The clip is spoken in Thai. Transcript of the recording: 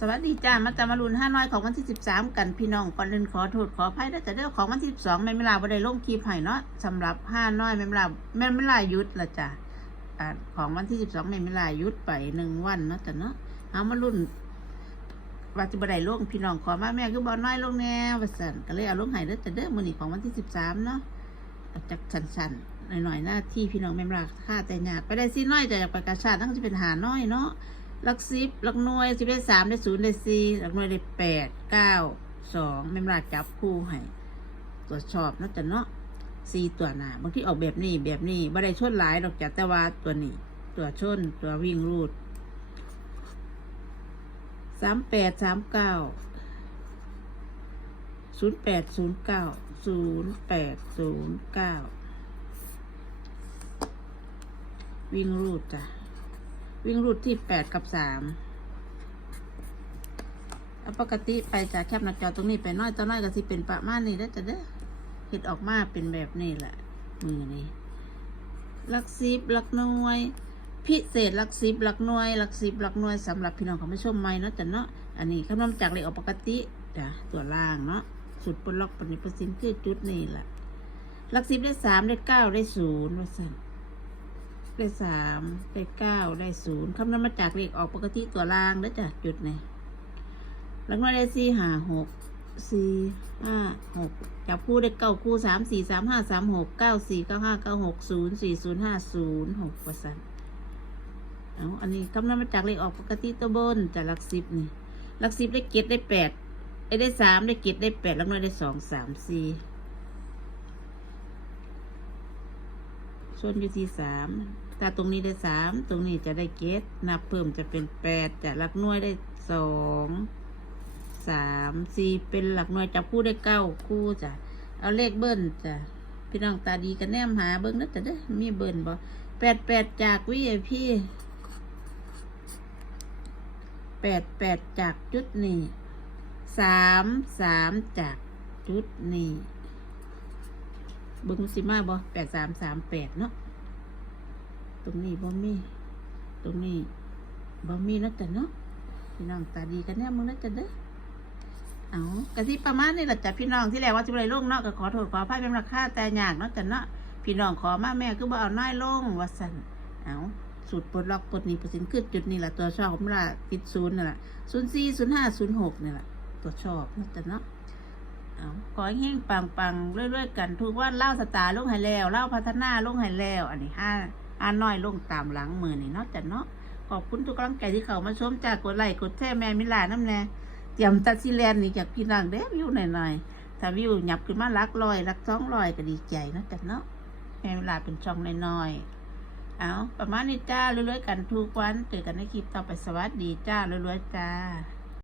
สวัสดีจ้ามาจามารุนห้าน้อยของวันที่สิบสามกันพี่น้องก่อนอื่นขอโทษขออภัยด้วยแต่เรื่องของวันที่สิบสองแม่เวลาบ่ได้ลงคลิปให้เนาะสำหรับห้าน้อยแม่เวลาแม่เวลาหยุดละจ้ะอ่าของวันที่สิบสองแม่เวลาหยุดไปหนึ่งวันเนาะจ้ะเนาะเอามารุ่นว่าจะบ่ได้ลงพี่น้องขอมาแม่คือบอน้อยลงแน่ว่าสั่นก็เลยเอาลงให้เด้อแต่เด้อมื้อนี้ของวันที่สิบสามเนาะเอาจักสั้นๆหน่อยๆหน้าที่พี่น้องแม่เวลาค่าแต่ยากไปได้สิน้อยจะอยากไปกระชาติตั้งจะเป็นหาน้อยเนาะ ลักสิบหลักหน่วยสิบได้สามได้ศูนย์ได้สี่หลักหน่วยได้แปดเก้าสองแม่มาจับคู่ให้ตรวจสอบนะจ้ะเนาะสี่ตัวหนาบางที่ออกแบบนี้แบบนี้บ่ได้ชนหลายดอกจ้ะแต่ว่าตัวนี้ ตัวชนตัววิ่งรูดสามแปดสามเก้าศูนย์แปดศูนย์เก้าศูนย์แปดศูนย์เก้าวิ่งรูดจ้ะ วิ่งรูดที่แปดกับสามเอาปกติไปจากแคบหน้าจอตรงนี้ไปน้อยตัวน้อยก็สิเป็นประมาณนี้แล้วจะเด้อเห็ดออกมาเป็นแบบนี้แหละ มือนี้ลักซิบลักน่วยพิเศษลักซิบลักน่วยลักซิบลักน่วยสำหรับพี่น้องเของผู้ชมใหม่เนาะจ้ะเนาะอันนี้คำนวณจากเลขออกปกติจ้ะตัวล่างเนาะสุดปลล็อกปนิเปอร์เซ็นต์คือจุดนี้แหละลักซิบได้สามได้เก้าได้ศูนย์ว่าสั่น ได้สามได้เก้าได้ศูนย์คำนวณมาจากเลขออกปกติตัวล่างแล้วจ้ะจุดไหนแล้วก็ได้สี่ห้าหกสี่ห้าหกจับคู่ได้เก้าคู่สามสี่สามห้าสามหกเก้าสี่เก้าห้าเก้าหกศูนย์สี่ศูนย์ห้าศูนย์หกเปอร์เซ็นเอาอันนี้คำนวณมาจากเลขออกปกติตัวบนจากหลักสิบนี่หลักสิบได้เกตได้แปดไอ้ได้สามได้เกตได้แปดแล้วน้อยได้สองสามสี่ ส่วนอยู่ที่สามถ้าตรงนี้ได้สามตรงนี้จะได้เกตนับเพิ่มจะเป็นแปดจะหลักหน่วยได้สองสามสี่เป็นหลักหน่วยจับคู่ได้เก้าคู่จ้ะเอาเลขเบิ้ลจ้ะพี่น้องตาดีกันแนมหาเบิ้งนะจ้ะเด้อมีเบิ้ลบ่แปดแปดจากวิไอพี่แปดแปดจากจุดนี้สามสามจากจุดนี้ บิงสิมาบ่แปดสามสามแปดเนาะตรงนี้บ่มีตรงนี้บ่มีนะจ๊ะเนาะพี่น้องตาดีกันเนี่ยมึงนะจ๊ะเด้อเอากะที่ประมาณนี้แหละจ้ะพี่น้องที่แรกว่าจะไปลงเนาะก็ขอโทษขออภัยเป็นราคาแต่ยากเนาะจ้ะเนาะพี่น้องขอมาแม่คือบ่เอาน้อยลงว่าสั่นเอาสูตรปลดล็อกปลดนี้เปอร์เซ็นต์ขึ้นจุดนี้แหละตัวชอบของเราติดศูนย์นั่แหละศูนย์สี่ศูนย์ห้าศูนย์หกนี่แหละตัวชอบนะจ๊ะเนาะ เอาขอให้เฮงปังปังๆเรื่อยๆกัน ทุกวันเล่าสตาร์ลงให้แล้วเล่าพัฒนาลงให้แล้ว อันนี้ห้าอ่าน้อยลงตามหลังมือนี่เนาะจ้ะเนาะขอบคุณทุกกำลังใจที่เข้ามาชมจากกดไลค์กดแชร์แม่มิลาน้ำแน่เตรียมตัดสิแลนนี่จากพี่นางเด้วิวหน่อยๆถ้าวิวหยับขึ้นมาลักลอยลักสองลอยก็ดีใจเนาะจ้ะเนาะแม่มิลาเป็นช่องน้อยๆเอาประมาณนี้จ้าเรื่อยๆกันทุกวันเจอกันในคลิปต่อไปสวัสดีจ้าเรื่อยๆจ้า